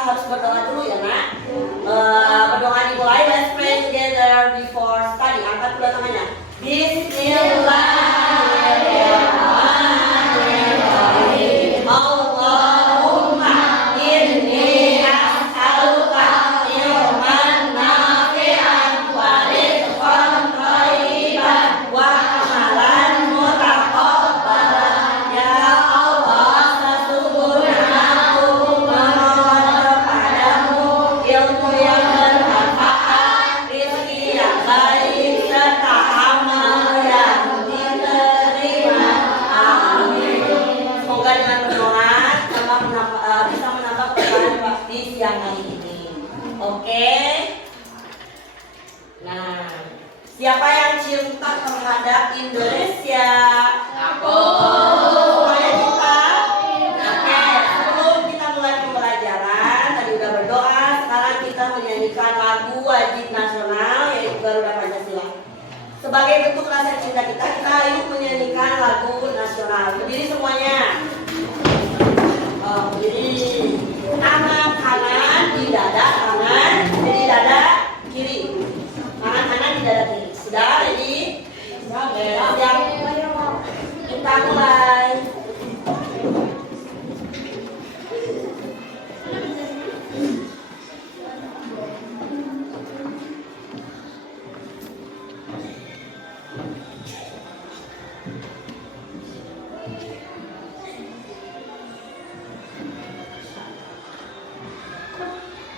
harus berdoa dulu ya nak. Berdoa dimulai. Let's pray together before study. Angkat dulu tangannya. Bismillahirrahmanirrahim. Allahumma inni as'aluka ilman nafi'an wa rizqan thayyiban wa amalan mutaqabbalan. Ya Allah, sesungguhnya aku memohon kepadamu ilmu yang bermanfaat, rezeki yang baik, serta amal yang diterima. Amin. Semoga dengan berdoa bisa menambah kebaikan di siang hari ini. Oke. Nah, siapa yang cinta terhadap Indonesia? Aku. Semuanya cinta? Oke, sebelum kita mulai pembelajaran, tadi udah berdoa, sekarang kita menyanyikan lagu wajib nasional yaitu Garuda Pancasila. Sebagai bentuk rasa cinta kita yuk menyanyikan lagu nasional. Berdiri semuanya. Berdiri. Tangan kanan di dada kanan, jadi dada kiri. Tangan kanan di dada kiri. Sudah, ready? Oke, siap. Kita mulai.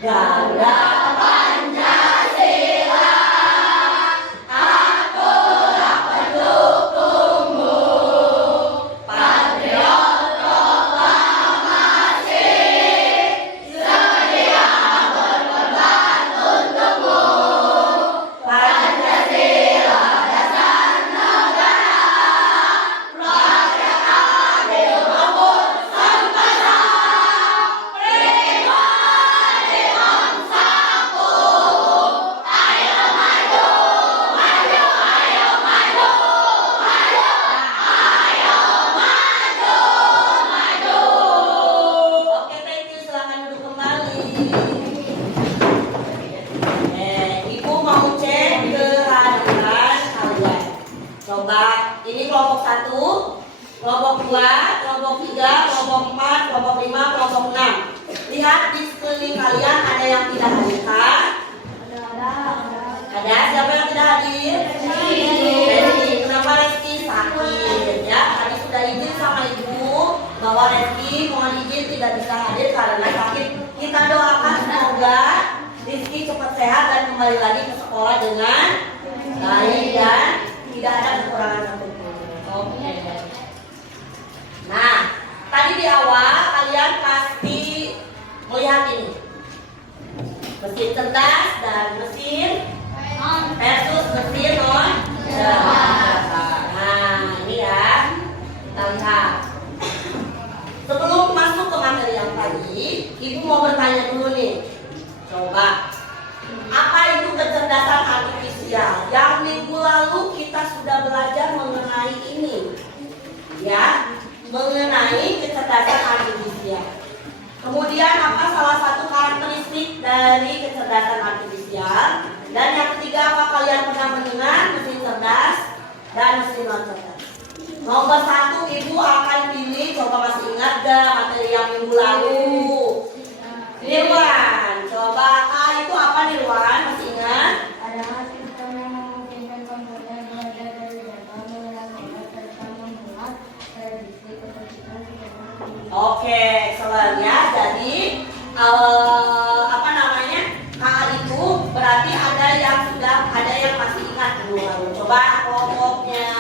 Garuda Pancasila, akulah pendukungmu, patriot proklamasi, sedia berkorban untukmu. Pancasila dasar negara, rakyat adil makmur sempurna, prima di bangsaku. Ayo maju, maju, ayo maju, maju, ayo maju, maju. Oke, thank you. Silakan duduk kembali. Ibu mau cek kehadiran kalian. Coba, ini kelompok 1, kelompok 2, kelompok 3, kelompok 4, kelompok 5, kelompok 6. Lihat di sekeliling kalian ada yang tidak hadir kah? Ada. Siapa yang tidak hadir? Reski. Kenapa Reski sakit? Ya, tadi sudah izin sama ibu bahwa Reski mohon izin tidak bisa hadir karena sakit. Kita doakan semoga Rizky cepat sehat dan kembali lagi ke sekolah dengan baik dan tidak ada kekurangan satupun. Oke. Nah, tadi di awal kalian pasti melihat ini. Mesin cerdas dan mesin versus mesin non cerdas. Nah, ini ya. Kita lihat. Sebelum masuk ke materi yang tadi, ibu mau bertanya dulu nih. Coba, apa itu kecerdasan artifisial? Yang minggu lalu kita sudah belajar mengenai ini, ya, mengenai kecerdasan artifisial. Kemudian apa salah satu karakteristik dari kecerdasan artifisial? Dan yang ketiga, apa kalian pernah mendengar mesin cerdas dan mesin non cerdas? Nomor 1 ibu akan pilih, coba masih ingat gak materi yang minggu lalu? Nirwan, coba itu apa Nirwan? Masih ingat? Adalah sistem yang memungkinkan komputer belajar dari data mengenal serta membuat prediksi keputusan secara Oke, excellent ya. Jadi apa namanya? KA itu berarti ada yang masih ingat dulu. Coba kelompoknya.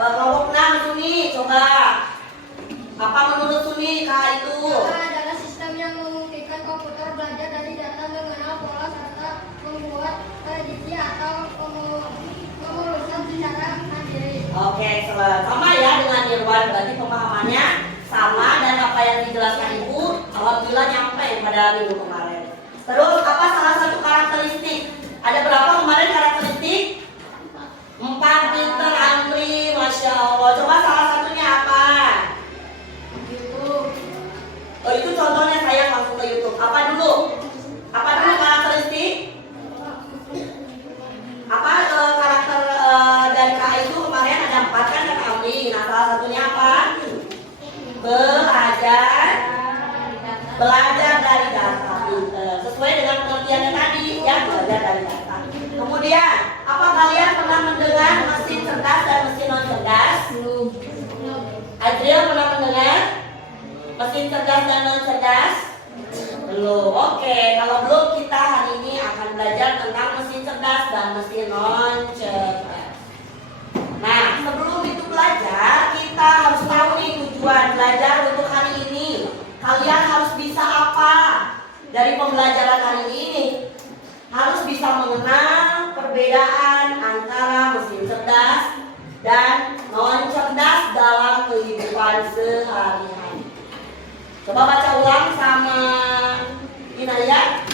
Kelompok 6 Suni, coba. Apa menurut Suni KA itu? adalah sistem yang memungkinkan komputer belajar dari data mengenal pola serta membuat prediksi atau pemelulusan secara mandiri. Oke, excellent. Sama ya dengan Nirwan, berarti pemahamannya sama dan apa yang dijelaskan Ibu alhamdulillah nyampe pada minggu kemarin. Terus apa salah satu karakteristik? Ada berapa kemarin karakteristik? 4 pinter antri, Masya Allah. Coba salah satunya apa? YouTube. Oh itu contohnya saya langsung ke YouTube. Apa dulu? Apa dulu karakteristik? Apa karakter dari KA itu kemarin ada 4 kan kata Amri. Nah salah satunya apa? Belajar dari data. Sesuai dengan pengertiannya tadi ya, belajar dari data. Kemudian apa kalian pernah mendengar mesin cerdas dan mesin non cerdas? Adriel pernah mendengar mesin cerdas dan non cerdas? Belum. Oke, kalau belum kita hari ini akan belajar tentang mesin cerdas dan mesin non cerdas. Nah, sebelum itu belajar, kita harus tahu nih tujuan belajar untuk hari ini. Kalian harus bisa apa dari pembelajaran hari ini? Harus bisa mengenal perbedaan antara mesin cerdas dan non cerdas dalam kehidupan sehari-hari. Coba baca ulang sama Inaya.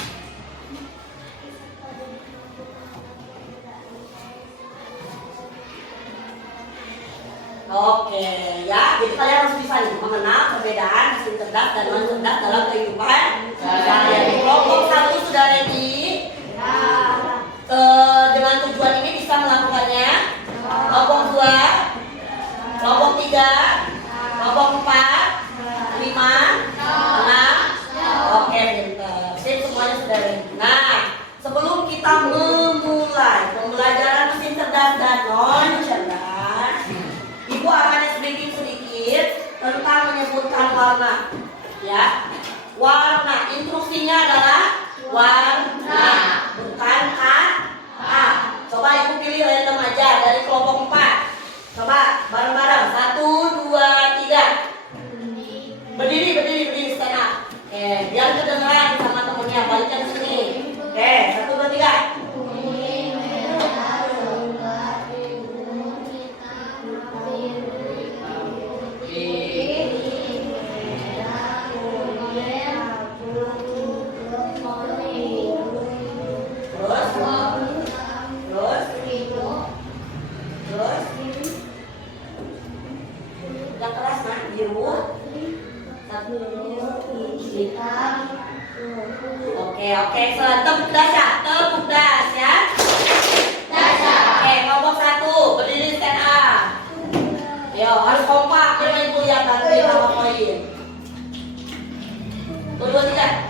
Oke, ya, jadi kalian harus bisa nih mengenal perbedaan mesin cerdas dan non cerdas dalam kehidupan sehari-hari. Kelompok 1 sudah ready? Dengan tujuan ini bisa melakukannya. Kelompok 2, kelompok 3, kelompok 4, 5, 6. Oke, pintar. Sip, semuanya sudah ready. Nah, sebelum kita memulai pembelajaran mesin cerdas dan non cerdas, Ibu akan sedikit tentang menyebutkan warna. Ya, warna. Instruksinya adalah warna, bukan A. Coba Ibu pilih random aja dari kelompok 4. Coba bareng-bareng. 1, 2, 3. Berdiri, stand up. Oke, biar kedengeran sama temennya. Balikkan ke sini. Oke, 1, 2, 3. Yang keras nah, biru. Oke, tepuk das ya. Oke, kelompok 1 berdiri stand up. Yo, harus kompak, jangan Ibu lihat nanti sama poin. 1, 2, 3.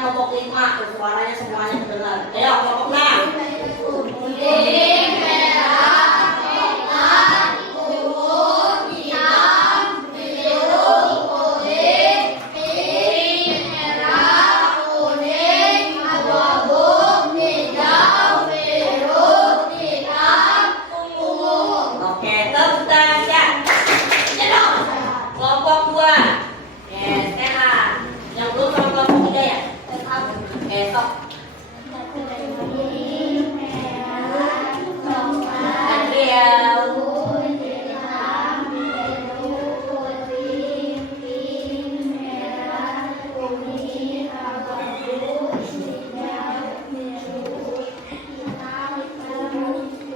Kelompok 5, suaranya semuanya terdengar. Ayo, kelompok 6. Kuning, merah, coklat, ungu, hitam, biru, kuning, pink, merah, kuning, abu-abu, hijau, biru, hitam, ungu. Oke, tepuk tangan ya. Jadok. Kelompok 2. Stand up. Yang belum sama kelompok 3 ya? Esok. Adriel.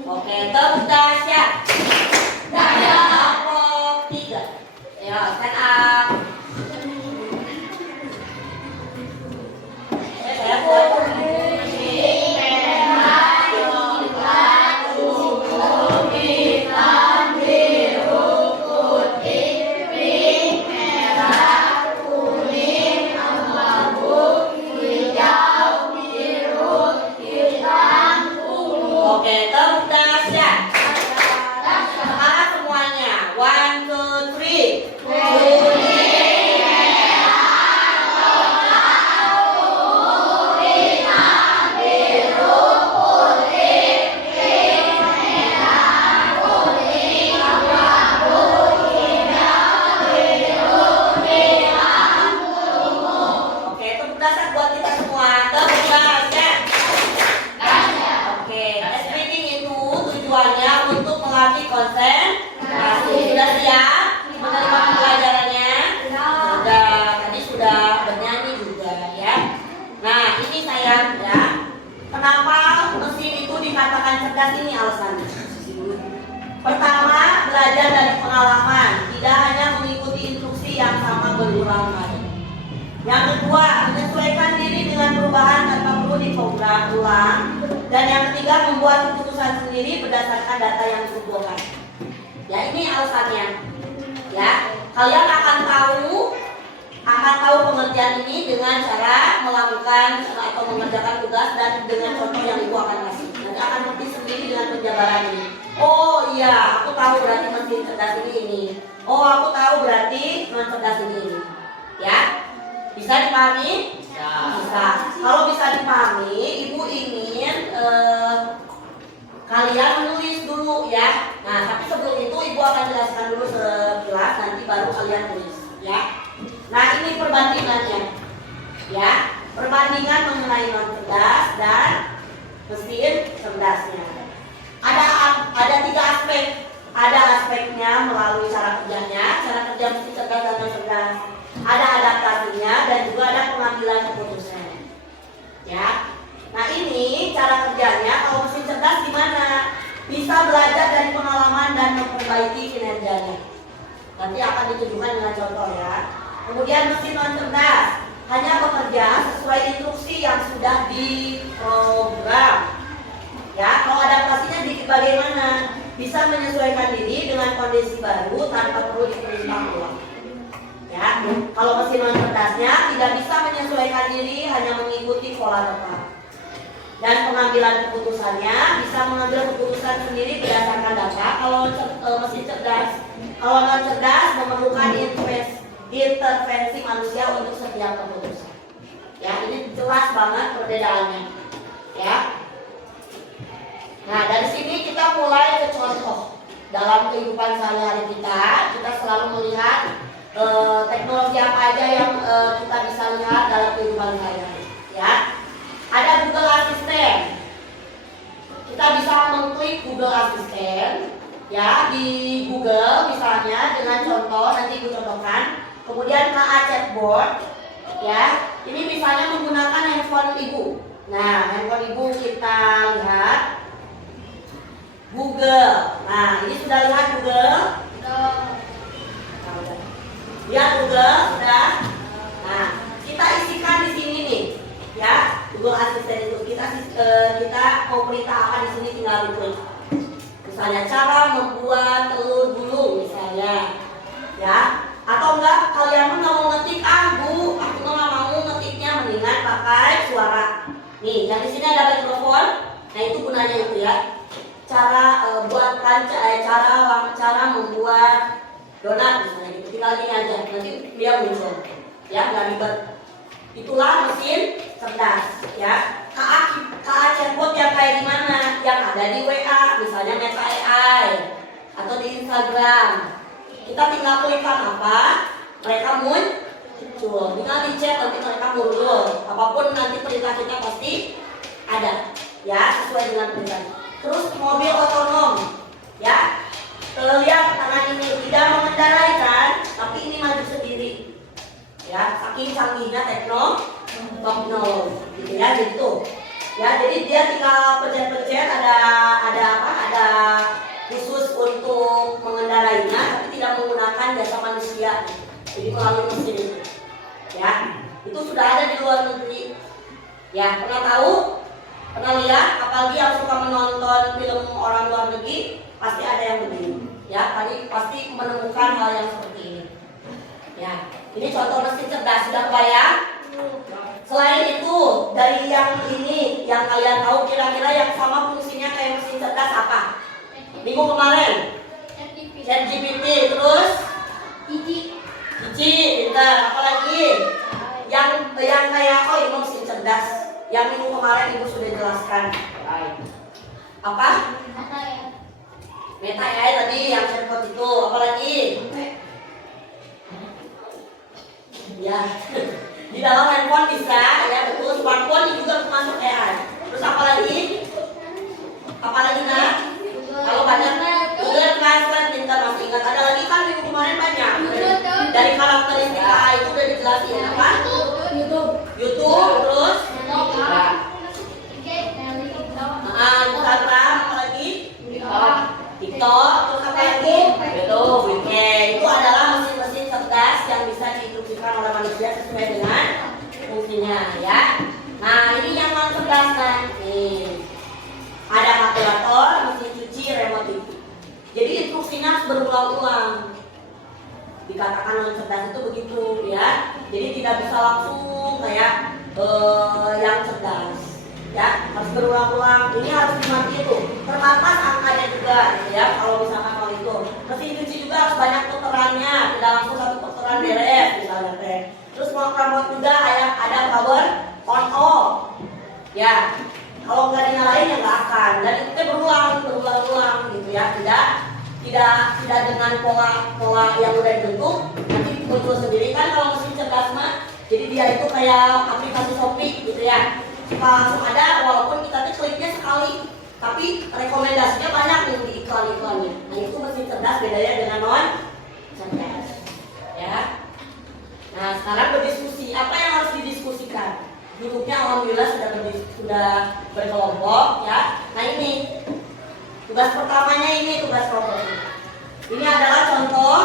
Oke, tepuk Tasya. Kelompok 3. Ya, stand up. Oke, konsentrasi. Sudah siap menerima pembelajarannya? Sudah. Tadi sudah bernyanyi juga ya. Nah ini sayang ya. Kenapa mesin itu dikatakan cerdas ini alasannya? Pertama, belajar dari pengalaman, tidak hanya mengikuti instruksi yang sama berulang kali. Yang kedua, menyesuaikan diri dengan perubahan tanpa perlu diprogram ulang. Dan yang ketiga, membuat keputusan sendiri berdasarkan data yang dikumpulkan. Ya ini alasannya. Ya, kalian akan tahu pengertian ini dengan cara melakukan atau mengerjakan tugas dan dengan contoh yang ibu akan kasih. Nanti akan ngerti sendiri dengan penjabaran ini. Oh iya, aku tahu berarti mesin cerdas ini. Oh aku tahu berarti mesin cerdas ini. Ya, bisa dipahami? Bisa. Kalau bisa dipahami, ibu ingin kalian menulis dulu ya. Nah, tapi sebelum itu ibu akan jelaskan dulu sekilas, nanti baru kalian tulis ya. Nah, ini perbandingannya. Ya, perbandingan mengenai non cerdas dan mesin cerdasnya. Ada 3 aspek. Ada aspeknya melalui cara kerjanya, cara kerja mesin cerdas dan non cerdas. Ada adaptasinya dan juga ada pengambilan keputusan. Ya. Nah, ini cara kerjanya. Kalau mesin cerdas gimana? Bisa belajar dari pengalaman dan memperbaiki kinerjanya. Nanti akan ditunjukkan dengan contoh ya. Kemudian mesin non cerdas hanya bekerja sesuai instruksi yang sudah diprogram. Ya, kalau adaptasinya bagaimana? Bisa menyesuaikan diri dengan kondisi baru tanpa perlu diperintah ulang. Ya, kalau mesin non cerdasnya tidak bisa menyesuaikan diri, hanya mengikuti pola tetap. Dan pengambilan keputusannya bisa mengambil keputusan sendiri berdasarkan data. Kalau mesin cerdas, kalau non cerdas memerlukan intervensi manusia untuk setiap keputusan. Ya, ini jelas banget perbedaannya. Ya. Nah, dari sini kita mulai ke contoh. Dalam kehidupan sehari-hari kita selalu melihat teknologi apa aja yang kita bisa lihat dalam kehidupan sehari-hari. Ya, ada Google Assistant. Kita bisa mengklik Google Assistant. Ya, di Google misalnya dengan contoh nanti ibu contohkan. Kemudian KA Chatbot. Ya, ini misalnya menggunakan handphone ibu. Nah, handphone ibu kita lihat. Google. Nah, ini sudah lihat Google? Lihat Google sudah. Nah, kita isikan di sini nih, ya. Google Assistant itu kita mau perintah apa di sini tinggal ditulis. Misalnya cara membuat telur gulung misalnya, ya. Atau enggak kalian nggak mau ngetik, Bu, aku nggak mau ngetiknya, mendingan pakai suara. Nih, yang di sini ada mikrofon. Nah, itu gunanya itu ya. Cara cara membuat donat misalnya gitu. Tinggal gini aja, nanti dia muncul. Ya, nggak ribet. Itulah mesin cerdas, ya. KA Chatbot yang kayak gimana? Yang ada di WA, misalnya Meta AI atau di Instagram. Kita tinggal klikkan apa? Mereka muncul. Tinggal di chat nanti mereka muncul. Apapun nanti perintah kita pasti ada. Ya, sesuai dengan perintah. Terus mobil otonom, ya, lihat tangan ini tidak mengendarai kan, tapi ini maju sendiri, ya, saking canggihnya teknologi, gitu ya, gitu, ya, jadi dia tinggal pencet-pencet, ada khusus untuk mengendarainya, tapi tidak menggunakan jasa manusia, jadi melalui mesin itu, ya, itu sudah ada di luar negeri, ya, pernah tahu? Pernah lihat, apalagi yang suka menonton film orang luar negeri, pasti ada yang begini. Ya, pasti menemukan hal yang seperti ini. Ya, ini contoh mesin cerdas, sudah kebayang? Selain itu, dari yang ini, yang kalian tahu kira-kira yang sama fungsinya kayak mesin cerdas apa? Minggu kemarin? ChatGPT, terus? Cici, pintar, apalagi? Yang kayak, oh ini mesin cerdas. Yang minggu kemarin ibu sudah jelaskan. Apa? Meta AI tadi yang chatbot itu. Apalagi? Ya, di dalam handphone bisa, ya betul. Smartphone juga masuk AI. Terus apalagi? Apalagi nak? Kalau banyak Google Itu Wike. Itu adalah mesin-mesin cerdas yang bisa diinstruksikan oleh manusia sesuai dengan fungsinya ya. Nah ini yang non cerdas kan. Nih. Ada kalkulator, mesin cuci, remote TV. Jadi instruksinya harus berulang-ulang. Dikatakan non cerdas itu begitu ya. Jadi tidak bisa langsung kayak yang cerdas. Ya, harus berulang-ulang. Ini harus dimatiin tuh. Terbatas angkanya juga ya. Kalau misalkan kalau itu mesin cuci juga harus banyak puterannya. Tidak langsung satu putaran beres misalnya teh. Terus remote juga ada power on off. Ya. Kalau nggak dinyalain ya nggak akan. Dan itu berulang-ulang gitu ya. Tidak dengan pola yang udah dibentuk. Nanti muncul sendiri kan kalau mesin cerdas mah. Jadi dia itu kayak aplikasi Shopee gitu ya. Suka langsung ada walaupun kita tuh kliknya sekali. Tapi rekomendasinya banyak nih di iklan-iklannya. Nah itu mesin cerdas bedanya dengan non cerdas. Ya. Nah sekarang berdiskusi. Apa yang harus didiskusikan? Duduknya alhamdulillah sudah berkelompok ya. Nah ini tugas pertamanya ini tugas kelompok ini. Ini adalah contoh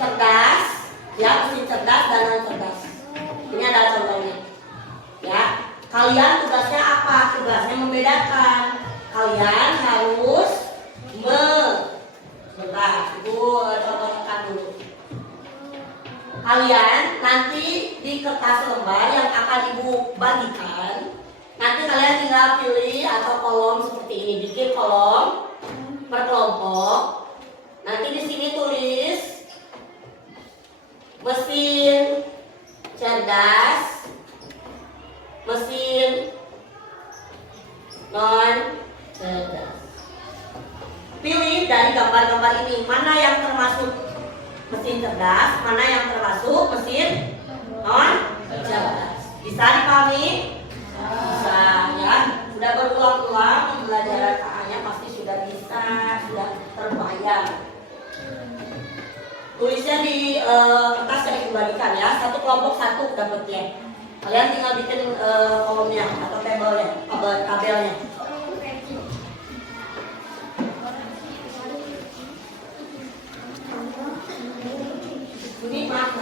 cerdas ya, mesin cerdas dan non cerdas. Ini adalah contohnya ya. Kalian tugasnya apa? Tugasnya membedakan. Kalian harus sebentar itu contohkan dulu. Kalian nanti di kertas lembar yang akan ibu bagikan, nanti kalian tinggal pilih atau kolom seperti ini, bikin kolom per kelompok. Nanti di sini tulis mesin cerdas, mesin non cerdas. Pilih dari gambar-gambar ini mana yang termasuk mesin cerdas, mana yang termasuk mesin non cerdas. Bisa dipahami? Bisa ya. Sudah berulang-ulang pembelajaran KA-nya pasti sudah bisa, sudah terbayang. Tulisnya di kertas yang dibagikan ya. Satu kelompok satu dapatnya. Kalian tinggal bikin kolomnya atau tabelnya, tabelnya. Ini maaf.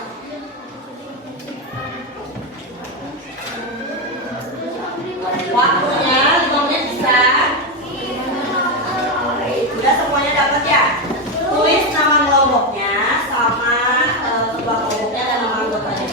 Waktunya 5 menit bisa. Sudah semuanya dapat ya? Tulis nama kelompoknya sama ketua kelompoknya dan nama anggotanya.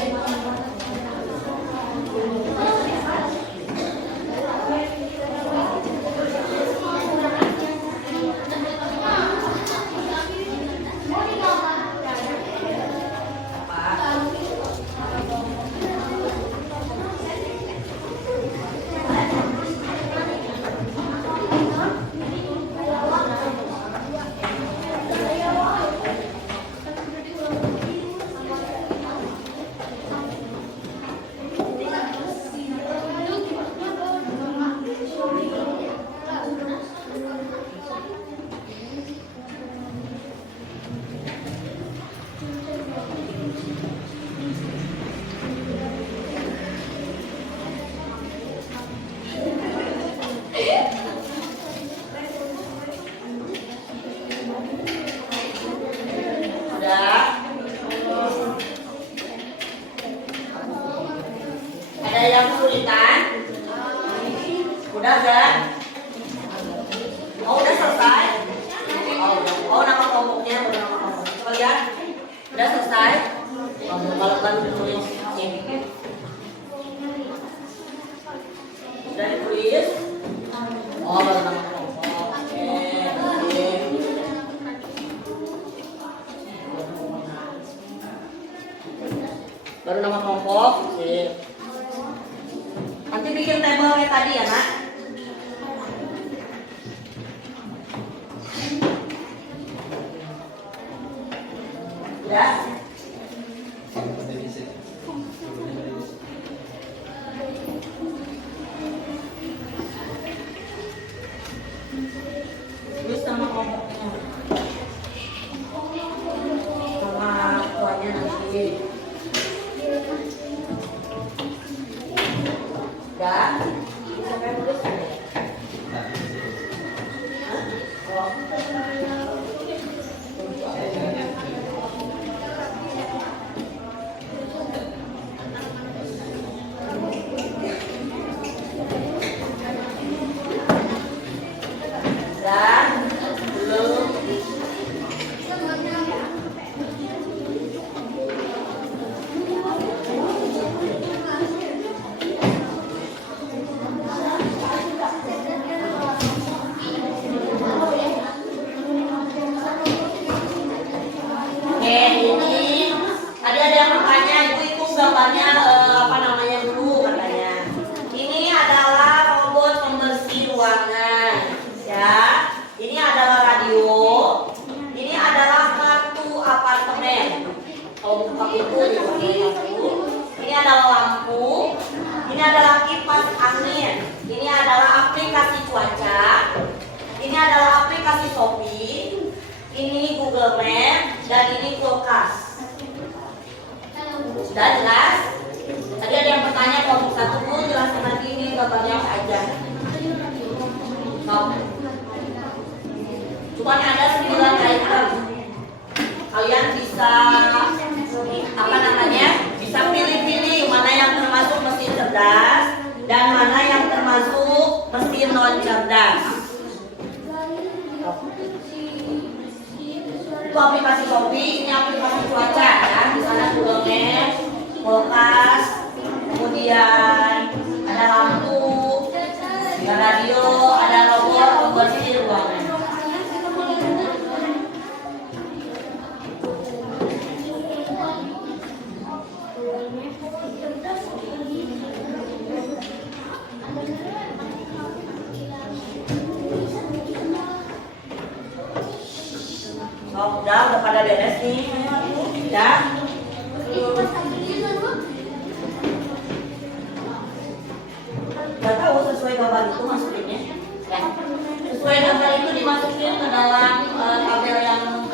Ada yang kesulitan? Udah kan? Oh udah selesai? Oh nama kelompoknya, udah nama kelompoknya. Coba lihat, udah selesai? Kalau kan ditulis ini. Udah ditulis? Oh baru nama kelompok. Oke. Baru nama kelompok. Nanti bikin tabel kayak tadi ya nak. Ya. Tulis nama kelompoknya. Nama tuanya nanti. Ya, bisa kan tuliskan ya? Hah? Oh. Oke, ini tadi ada yang bertanya, Ibu itu gambarnya apa namanya dulu katanya. Ini adalah robot pembersih ruangan, ya. Ini adalah radio. Ini adalah kartu apartemen. Kalau buka itu ini adalah lampu. Ini adalah kipas angin. Ini adalah aplikasi cuaca. Ini adalah aplikasi Shopee. Ini Google Map dan ini kulkas. Sudah jelas? Tadi ada yang bertanya kelompok 1 Bu, jelasin lagi ini gambarnya apa aja. Cuman ada 9 item. Kalian bisa apa namanya? Bisa pilih-pilih mana yang termasuk mesin cerdas dan mana yang termasuk mesin non cerdas. Itu aplikasi Shopee, ini aplikasi cuaca ya. Di sana Google Map, kulkas, kemudian ada lampu, ada radio, ada robot pembersih ruangan. Oh, udah pada beres nih. Udah. Gak tahu sesuai gambar itu masukinnya. Ya. Sesuai gambar itu dimasukin ke dalam tabel yang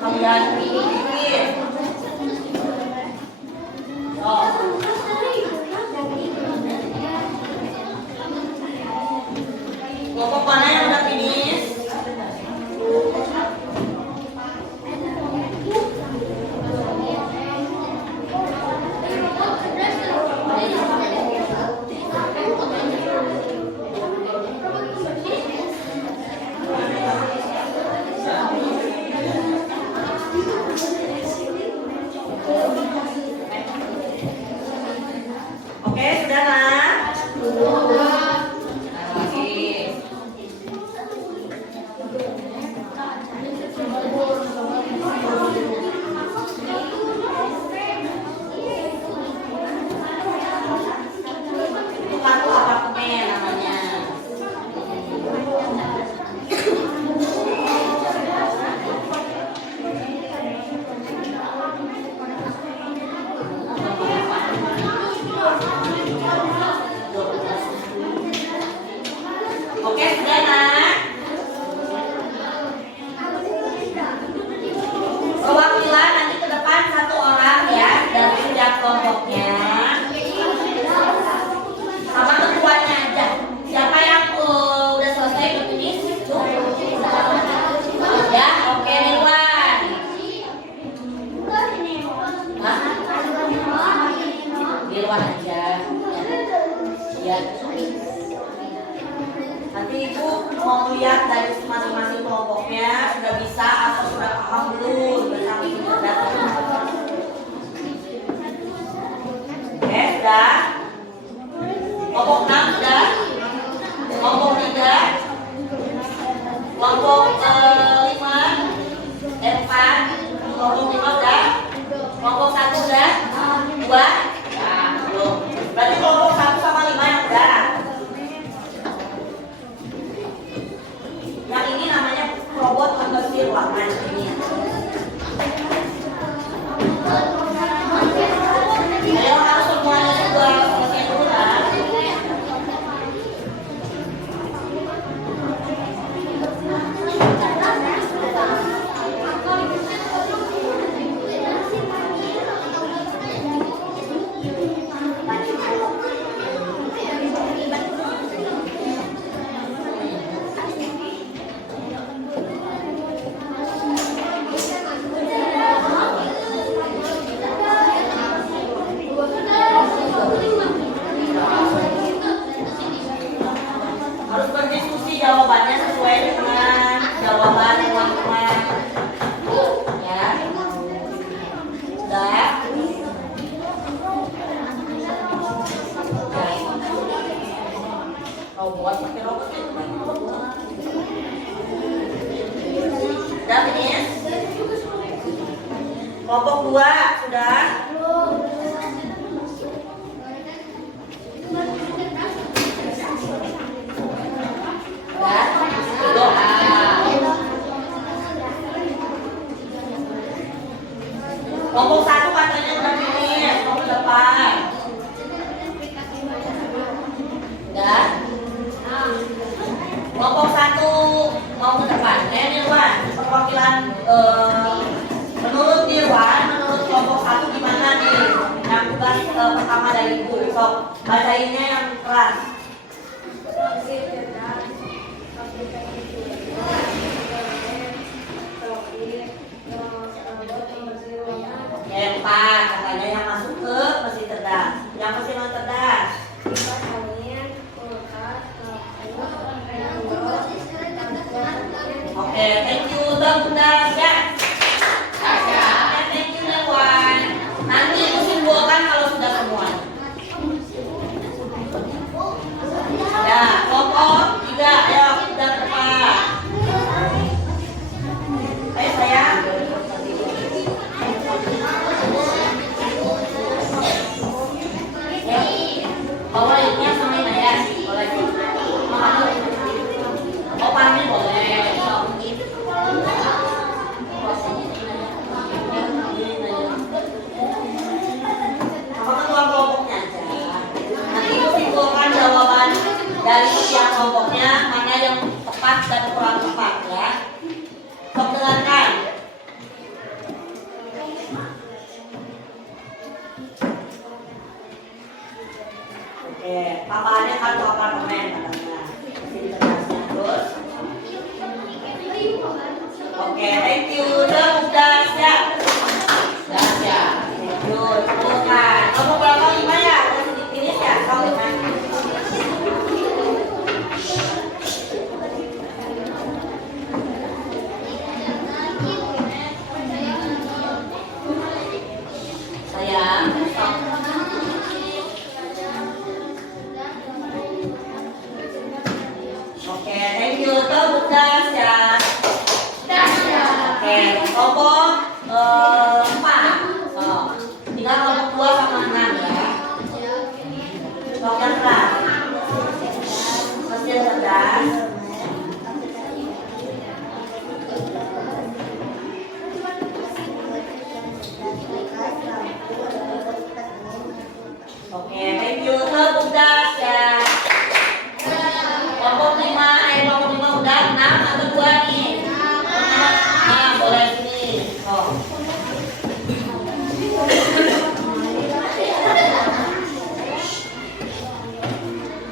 kalian bikin. Oh. Kelompok mana yang udah finish? Oke, sudah nak? Kartu apartemen namanya. Oke, sudah nak? Perwakilan nanti ke depan 1 orang ya dari setiap kelompoknya. Sama ketuanya aja. Siapa yang udah selesai berfinish? Ya, oke Ridwan. Hah? Ridwan aja. Ya. Nanti Ibu mau lihat dari masing-masing kelompoknya sudah bisa atau sudah paham belum tentang mesin cerdas. Oke, sudah. Kelompok 6 sudah. Kelompok 3. Kelompok 5. 4. Kelompok 5 sudah. Kelompok 1 sudah. 2. Nah, belum. Berarti kelompok 1 sama 5 yang udah. Yang ini namanya robot pembersih ruangan ini. Ayo harus semuanya juga selesai dulu kan? 2 sudah. Doa. Kelompok 1 katanya udah finish, kelompok 8. Udah. Kelompok 1 mau ke depan. Nirwan, perwakilan menurut Nirwan, menurut kelompok 1 gimana nih? Yang tugas pertama dari Ibu. Sok, bacainnya yang keras. Yang 4, katanya yang masuk ke mesin cerdas. Yang mesin non cerdas. Oke, thank you Bunda ya. Oke, thank you Dewan. Nanti itu simpulkan kalau sudah semua. Ya, kelompok 3 ayo kita depan. Ayo sayang. Bawa linknya sama ini ya. Boleh. Oh, pahami boleh. Apa ketua kelompoknya aja. Nanti itu simpulkan jawaban dari setiap kelompoknya mana yang tepat dan kurang tepat ya. Sok dengarkan. Oke, tambahannya kartu apartemen katanya. Terus. Oke, thank you. Udah siap. Udah siap. Yuk, bukan. Kamu berapa 5 ya? Udah sedikit finish ya? Kamu 5. Sayang, stop. Oke, thank you. Udah siap. Oke, kelompok 4. So, tinggal kelompok 2 sama 6 ya. Kelompok yang keras. Mesin cerdas. Oke, thank you. Udah siap. Kelompok 5 udah 6 atau 2 nih? Nah, boleh sini. Oh.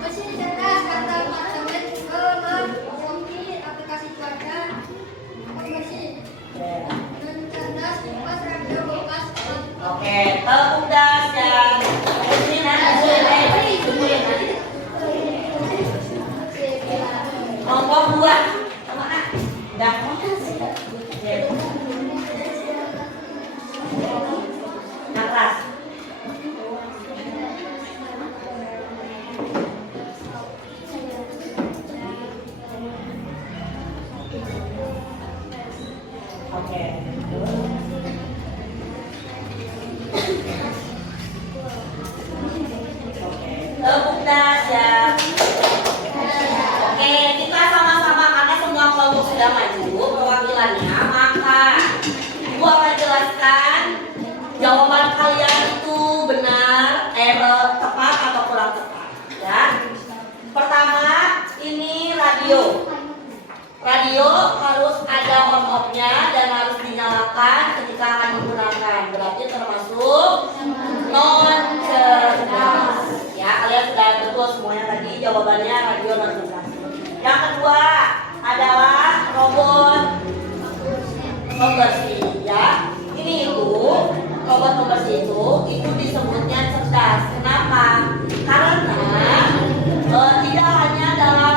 Mesin cerdas kata apartemen memiliki aplikasi cuaca, mesin non cerdas kipas radio kulkas. Oke, udah siap. Sini nanti kelompok 2 kemana? Udah. Yang keras. Oke. Tepuk siap. Oke, kita sama-sama karena semua kelompok sudah maju perwakilannya, maka Ibu akan jelaskan jawaban kalian itu benar, tepat atau kurang tepat. Ya. Pertama, ini radio. Radio harus ada on-off-nya dan harus dinyalakan ketika akan digunakan. Berarti termasuk non cerdas. Ya, kalian sudah betul semuanya tadi jawabannya radio non cerdas. Yang kedua adalah robot pembersih. Ya, ini itu robot pembersih itu disebutnya cerdas. Kenapa? Karena tidak hanya dalam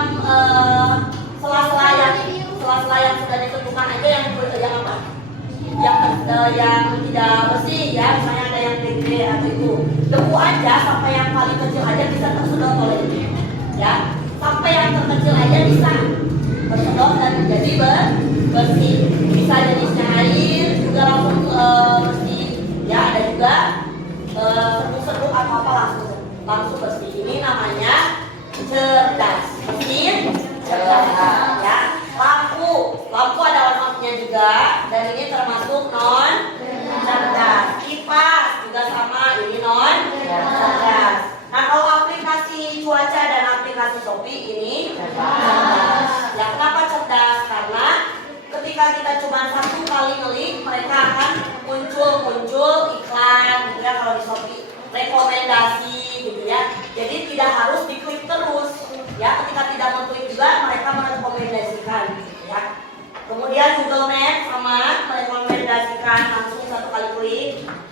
sela-sela yang sudah ditentukan aja yang apa? Yang tidak bersih ya, misalnya ada yang gede atau itu debu aja sampai yang paling kecil aja bisa tersedot oleh ini ya, sampai yang terkecil aja bisa tersedot dan menjadi bersih. Bisa jenisnya air juga langsung bersih, seduh-seduh atau apa langsung bersih. Ini namanya cerdas, mesin cerdas ya. Lampu ada warna-warninya juga, dan ini termasuk non cerdas. Kipas juga sama, ini non cerdas. Nah, kalau aplikasi cuaca dan aplikasi Shopee ini cerdas. Ya, kenapa cerdas? Karena ketika kita cuma satu kali klik, mereka akan muncul iklan gitu ya. Kalau di Shopee rekomendasi gitu ya. Jadi tidak harus diklik terus ya. Ketika tidak mengklik juga mereka merekomendasikan gitu ya. Kemudian Google Maps sama merekomendasikan langsung satu kali klik.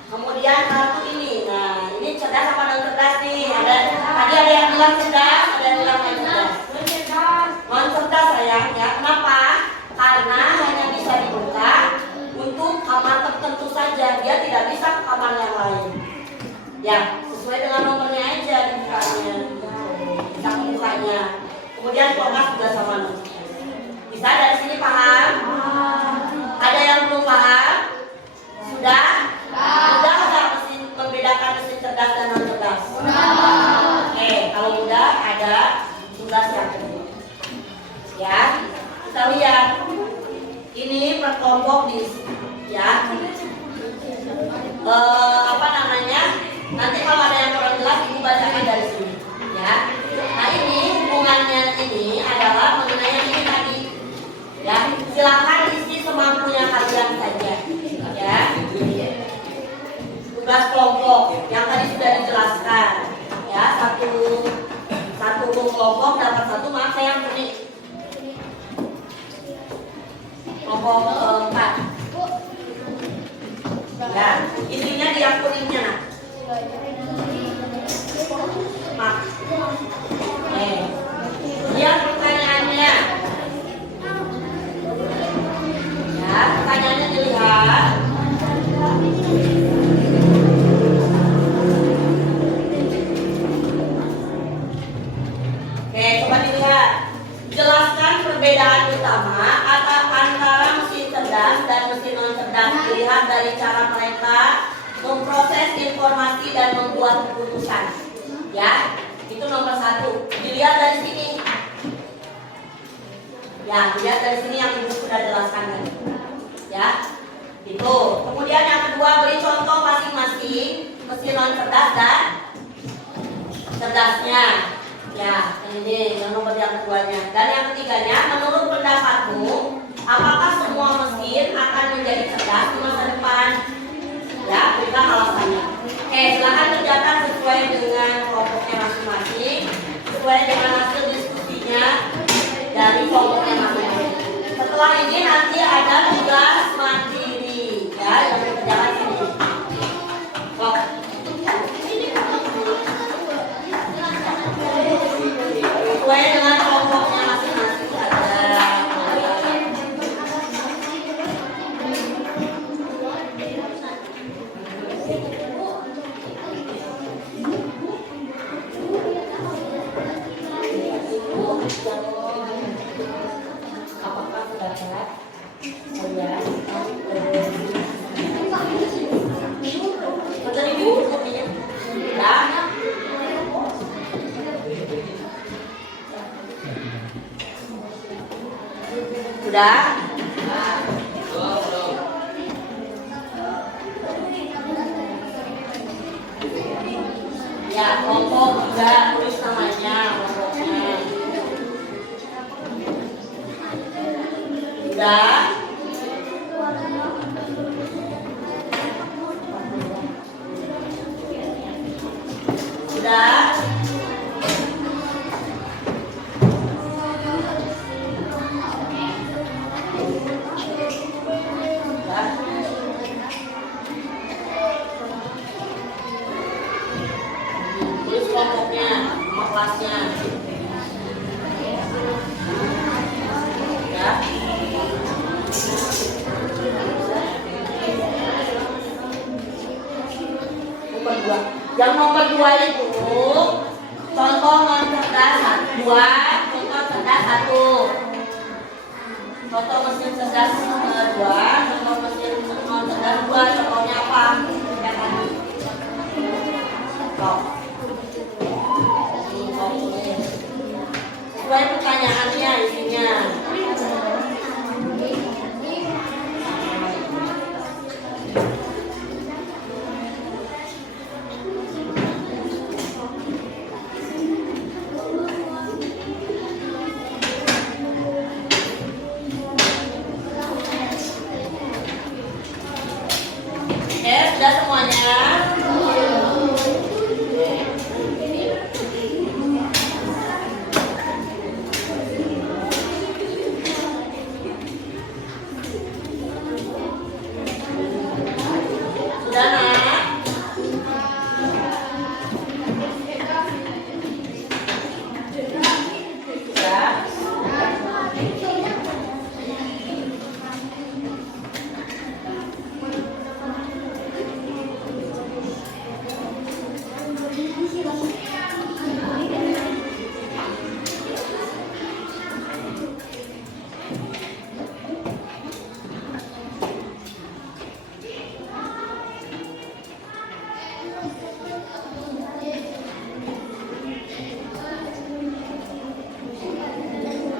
Kemudian kartu ini, nah ini cerdas apa non cerdas nih? Tadi ada yang bilang cerdas, ada yang bilang non cerdas. Non cerdas sayang ya. Kenapa? Karena hanya bisa dibuka untuk kamar tertentu saja, dia tidak bisa ke kamar yang lain. Ya, sesuai dengan nomornya aja dibukanya, bisa membukanya. Kemudian kulkas juga sama. Bisa dari sini paham? Ada yang belum paham? Sudah? Sudah nggak mesin membedakan mesin cerdas dan non cerdas? Oke, kalau udah ada tugas yang kedua. Ya, kita lihat. Ini per kelompok di ya. Apa namanya? Nanti kalau ada yang kurang jelas ibu bacakan dari sini ya. Nah, ini hubungannya ini adalah mengenai yang ini tadi ya. Silakan isi semampunya kalian saja ya. Tugas kelompok yang tadi sudah dijelaskan ya. Satu kelompok dapat satu, maaf saya yang beri kelompok 4 ya. Isinya diakurinnya nah. Lihat pertanyaannya ya, pertanyaannya dilihat. Oke, coba dilihat. Jelaskan perbedaan utama antara mesin cerdas dan mesin non cerdas. Dilihat dari cara mereka memproses informasi dan membuat keputusan. Ya, itu nomor 1. Dilihat dari sini. Ya, dilihat dari sini yang ibu sudah jelaskan tadi. Ya, itu. Kemudian yang kedua, beri contoh masing-masing mesin non cerdas dan cerdasnya. Ya, ini yang nomor yang keduanya. Dan yang ketiganya, menurut pendapatmu, apakah semua mesin akan menjadi cerdas di masa depan? Ya, berikan alasannya. Oke, silakan kerjakan sesuai dengan kelompoknya masing-masing, sesuai dengan hasil diskusinya dari kelompoknya masing-masing. Setelah ini nanti ada tugas mandiri, ya, yang dikerjakan sini. Sesuai dengan kelompoknya masing-masing ada. Apakah sudah telat? Ya. Sudah ibu kopinya? Ya. Sudah? Ya, kelompok juga tulis namanya kelompoknya. Sudah? Sudah? Tulis kelompoknya, nama kelasnya. Ya. Nomor 2. Yang nomor 2 itu contoh non cerdas 2, contoh cerdas 1. Contoh mesin cerdas 2, contoh mesin non cerdas 2. Contohnya apa? Ya tadi. Sok. Sesuai pertanyaannya isinya. Oke, sudah semuanya? Sudah, Nak? Sudah?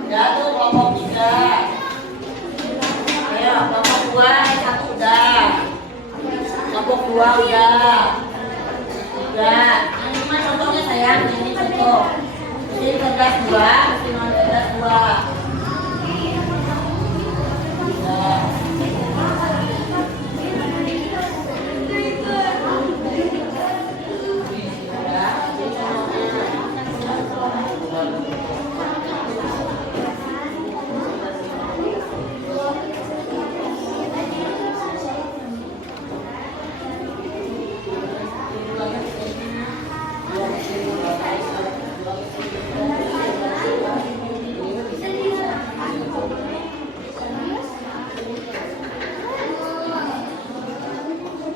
Udah tuh kelompok 3. Ayo, kelompok 2, satu udah. Kelompok 2 udah. Udah. Ini mah contohnya sayang, ini contoh. Ini kertas 2, mesti non kertas 2. Udah.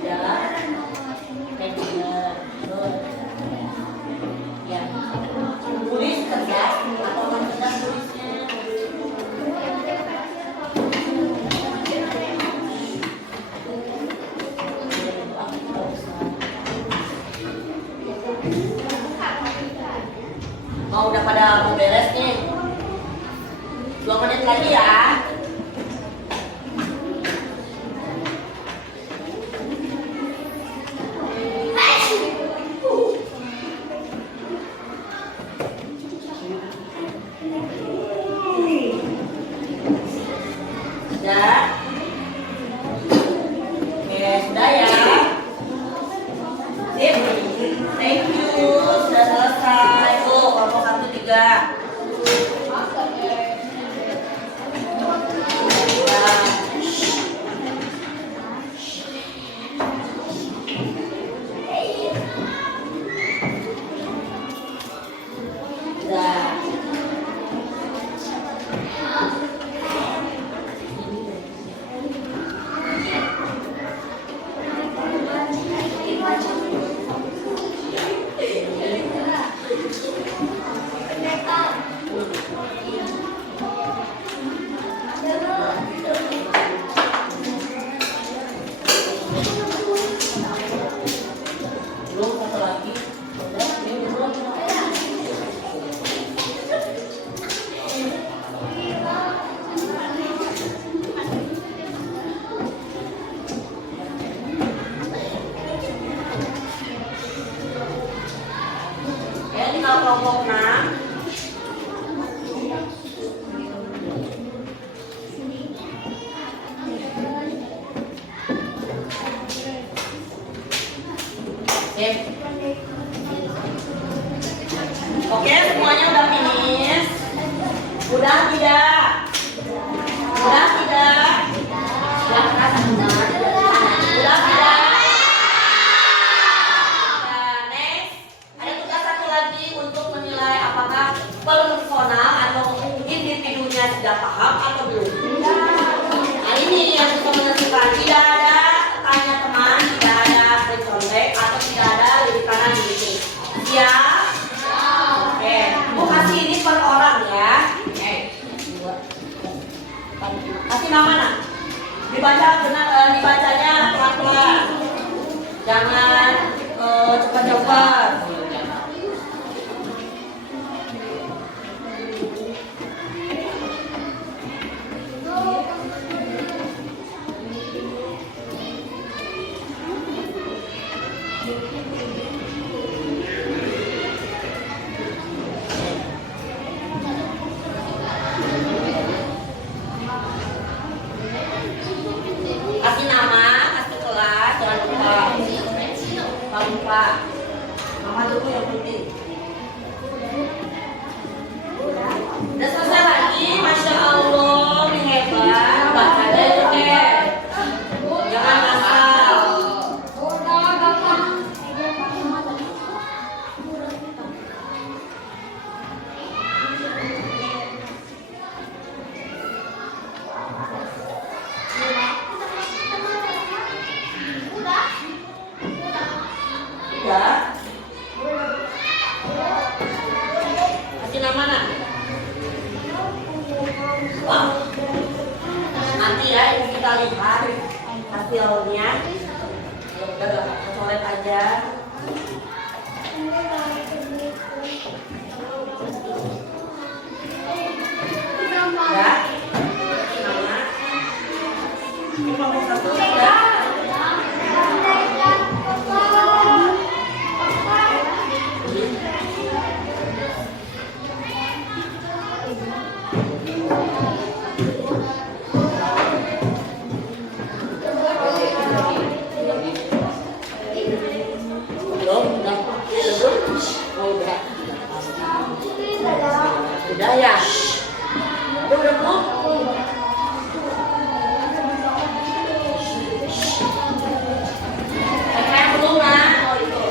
Udah, ini contohnya. Tulis kertas atau non kertas tulisnya. Mau udah pada mau beres nih. 2 menit lagi ya. Sudah? Oke, sudah ya. Sip. Thank you. Sudah selesai. Tuh, kelompok 1, 3. Sudah. Belum satu lagi. Ya, tinggal kelompok 6. Oke, semuanya udah finish. Udah tidak? Udah tidak? Udah keras semua. Udah tidak? Nah, next. Ada tugas satu lagi untuk menilai apakah personal atau individunya sudah paham atau belum. Nah, ini yang bisa menentukan. Tidak ada tanya teman, tidak ada contek atau tidak ada lirik kanan di sini. Siap? Oke, Bu kasih ini per orang ya. Kasih nama mana? Dibaca benar, dibacanya pelan-pelan. Jangan Ayo cepat-cepat. Kasih nama, kasih kelas, jangan lupa. Jangan lupa. Mama dulu yang penting. Udah selesai lagi, Masya Allah, ini hebat. Baca deh itu deh. Jangan asal. Ya. Kasih nama nak. Wah. Nanti ya ibu kita lihat hasilnya. Ya udah coret aja. Ya. Nama. Ini kelompok satu sudah. Udah ya? Udah belum? Kayak belum lah. Oh itu.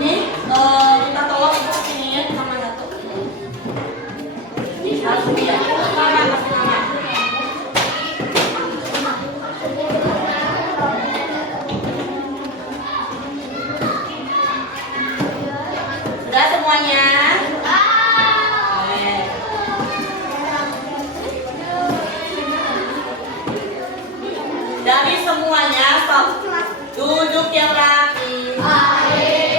Ini minta tolong ibu sini sama satu. Ini harus dia. Sekarang kasih nama. Sudah semuanya? Dari semuanya, stop. Duduk yang rapi.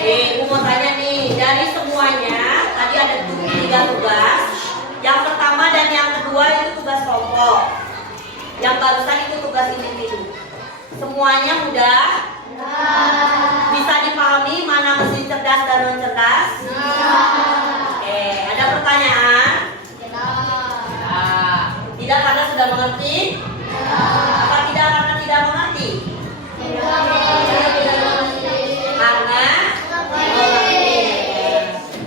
Ibu mau tanya nih, dari semuanya tadi ada 3 tugas. Yang pertama dan yang kedua itu tugas kelompok. Yang barusan itu tugas individu. Semuanya mudah? Bisa dipahami mana mesin cerdas dan non cerdas? Oke, ada pertanyaan? Tidak karena sudah mengerti? Apa tidak karena tidak mengerti? Karena mengerti.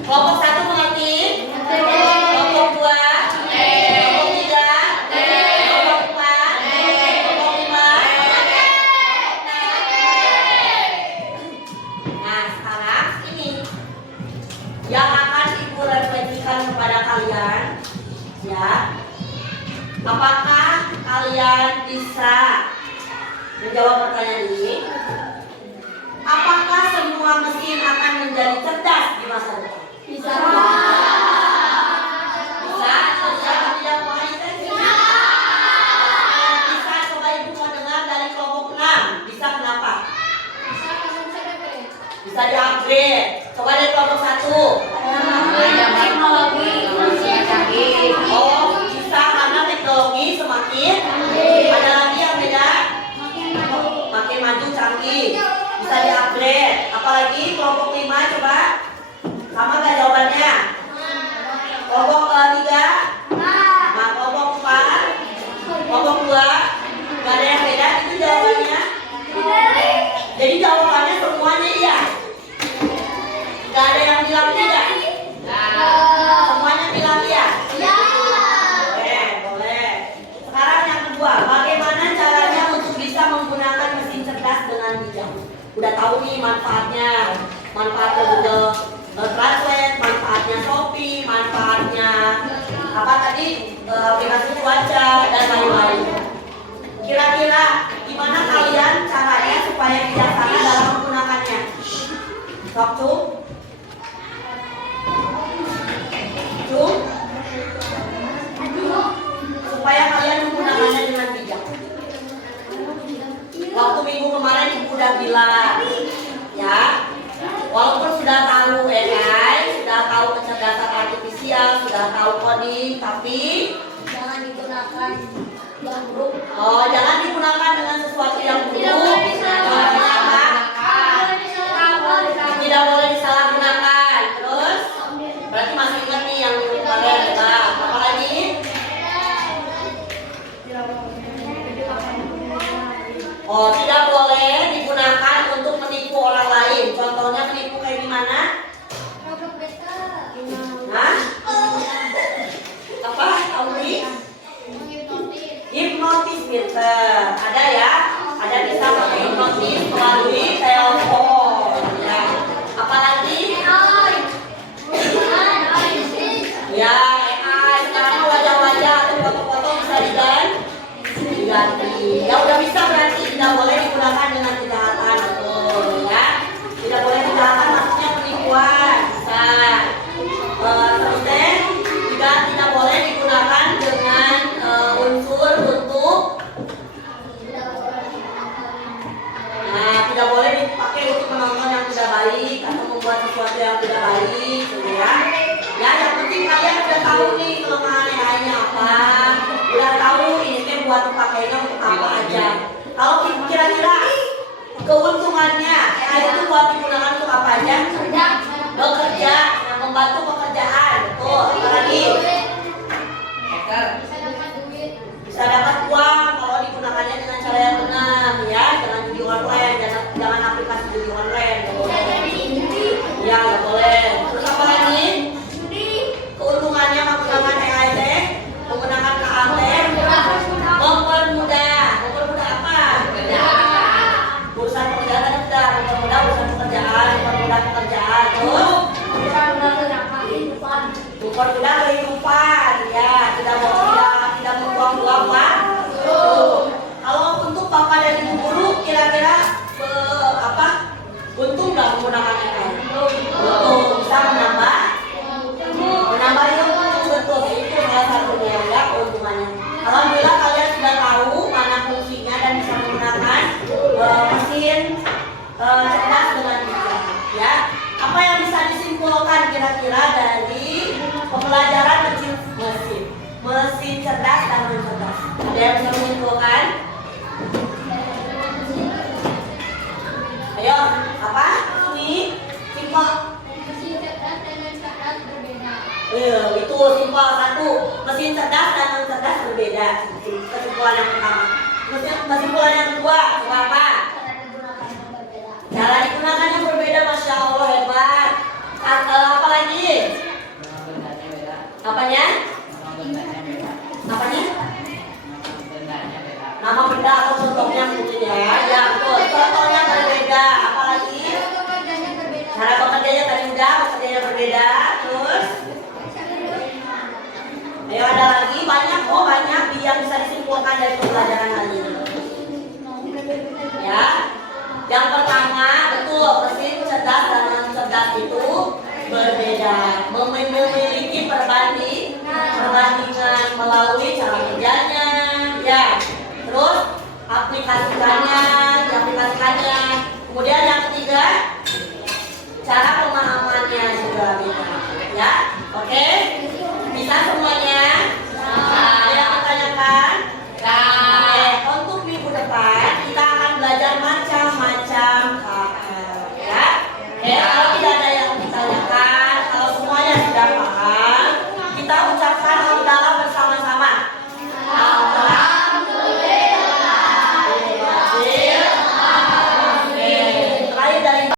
Kelompok 1 mengerti? Kelompok 2? Kelompok 3? Kelompok 4? Kelompok 5? Nah, sekarang ini yang akan ibu refleksikan kepada kalian, ya. Apakah kalian bisa menjawab pertanyaan ini? Apakah semua mesin akan menjadi cerdas di masa depan? Bisa. Bisa. Bisa. Tidak mau bisa. Coba ibu mau dengar dari kelompok 6. Bisa kenapa? Bisa di-upgrade. Coba dari kelompok 1. Teknologi manusia canggih. Oh, bisa karena teknologi semakin. Ada lagi yang beda? Makin maju canggih. Bisa di-upgrade. Apalagi kelompok 5 coba. Sama gak jawabannya? Kelompok 3? Nah, kelompok 4? Kelompok 2? Gak ada yang beda? Itu jawabannya? Jadi jawabannya semuanya iya. Gak ada yang bilang tidak? Semuanya bilang iya? Boleh. Sekarang yang kedua, bagaimana caranya untuk bisa menggunakan mesin cerdas dengan bijak? Udah tahu nih manfaatnya Google Translate, manfaatnya Shopee, manfaatnya apa tadi aplikasi cuaca dan lain-lain. Kira-kira gimana kalian caranya supaya bijaksana dalam menggunakannya? Sok supaya kalian menggunakannya dengan bijak. Waktu sudah tahu coding, tapi Jangan digunakan yang buruk. oh jangan digunakan dengan sesuatu yang buruk. Tidak boleh disalahgunakan. Tidak boleh disalahgunakan. Terus berarti masih ingat nih yang kemarin kita. Apa lagi? Oh, tidak boleh digunakan untuk menipu orang lain. Contohnya menipu kayak gimana? Robot beta. Hah? Apa? Audi? Menghipnotis. Hipnotis pinter. Ada ya? Ada bisa pakai hipnotis melalui telepon. Ya. Apalagi? Ya, AI. Sekarang wajah-wajah atau foto-foto bisa diganti. Ya udah bisa berarti tidak boleh digunakan dengan kejahatan. Betul ya. Tidak boleh kejahatan maksudnya penipuan. Bisa. Terus deh, tidak boleh digunakan dengan unsur untuk tidak boleh dipakai untuk menonton yang tidak baik atau membuat sesuatu yang tidak baik, gitu ya. Ya, yang penting kalian udah tahu nih kelemahan AI-nya apa, udah tahu ini teh buat pakainya untuk apa aja. Kalau kira-kira keuntungannya AI itu buat digunakan untuk apa aja? Bekerja, yang membantu pekerjaan, betul. Apalagi bisa dapat uang kalau digunakannya dengan cara yang benar, ya. Jangan judi online, jangan aplikasi judi online. Ya, nggak boleh. Terus apa lagi? Keuntungannya menggunakan AI teh, menggunakan KAT, mempermudah apa? Urusan pekerjaan kan sudah, mempermudah urusan pekerjaan, mempermudah pekerjaan. Terus mempermudah kehidupan, ya. Tidak membuang-buang waktu. Kalau untuk bapak dan ibu guru, kira-kira untung nggak menggunakan AI? Untung, bisa menambah ilmu, betul. Itu salah satunya ya keuntungannya. Alhamdulillah kalian sudah tahu mana fungsinya dan bisa menggunakan mesin cerdas dengan bijak. Ya, apa yang bisa disimpulkan kira-kira dari pembelajaran mesin cerdas dan non-cerdas? Ada yang bisa menyimpulkan? Ayo, apa? Ini simpel. Mesin cerdas dan non-cerdas berbeda. Itu simpel satu. Mesin cerdas dan non-cerdas berbeda. Kesimpulan yang pertama. Kesimpulan yang kedua, apa? Cara digunakan yang berbeda, masya Allah hebat. Apa lagi? Apanya? Apanya? Nama benda atau contohnya mungkin ya. Ya betul. Contohnya berbeda. Apalagi? Cara bekerjanya tadi udah, bekerjanya berbeda. Terus? Ayo ada lagi, banyak yang bisa disimpulkan dari pembelajaran hari ini. Ya. Yang pertama, betul, mesin cerdas dan non-cerdas itu berbeda. Memiliki perbandingan melalui cara kerjanya, ya. Terus diaplikasikannya. Kemudian yang ketiga, cara